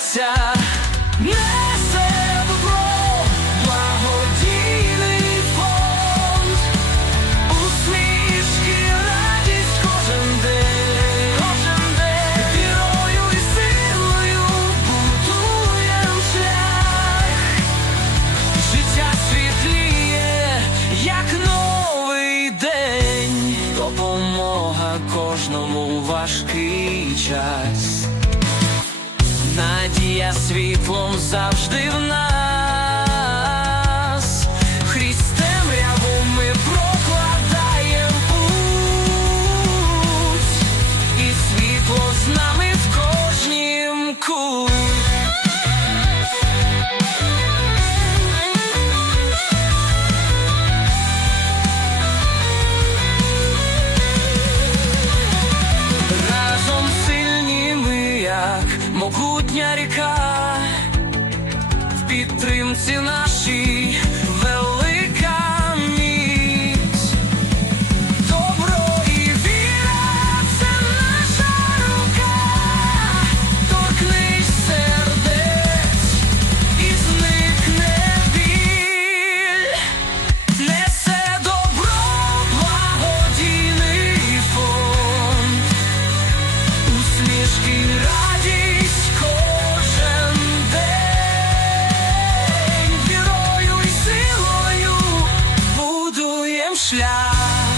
серця. Несе добро, благодійний фонд, усмішки, радість кожен день, кожен день. Вірою і силою будуєм шлях, життя світліє, як новий день, допомога кожному важкий час надія світлом завжди в нас. могутня ріка в підтримці нашої. шлях.